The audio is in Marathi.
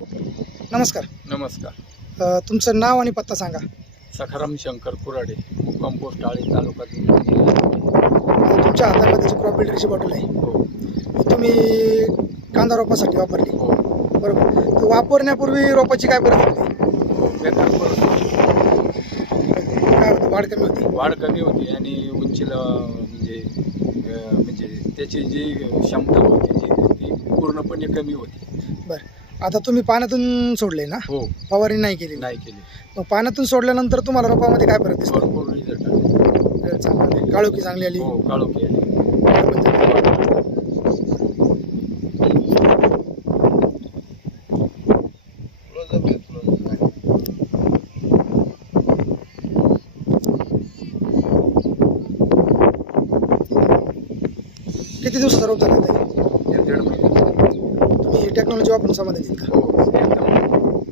नमस्कार. नमस्कार. तुमचं नाव आणि पत्ता सांगा. सखाराम शंकर कुराडे, मुक्काम पोस्ट आळी, तालुका जिल्हा. तुमच्या हातामध्ये जी क्रॉप बिल्डरची बॉटल आहे हो ती तुम्ही कांदा रोपासाठी वापरली, हो बरोबर? तर वापरण्यापूर्वी रोपाची काय परिस्थिती होती? हो बेकार परिस्थिती. काय होतं? वाढ कमी होती? वाढ कमी होती आणि उंचीला म्हणजे त्याची जी क्षमता होती ती पूर्णपणे कमी होती. बरं, आता तुम्ही पाण्यातून सोडले ना, हो फवारणी नाही केली? नाही केली. मग पाण्यातून सोडल्यानंतर तुम्हाला रोपामध्ये काय फरक दिसतो? भरपूर रिझल्ट आले. काळोखी चांगली आली, हो काळोखी आली. वाढ पण चांगली आली. किती दिवसाचा रोप झाला ताई? 1.5 महिने. तुम्ही ही टेक्नॉलॉजी वापरून समाधानी आहेत का? हो एकदम.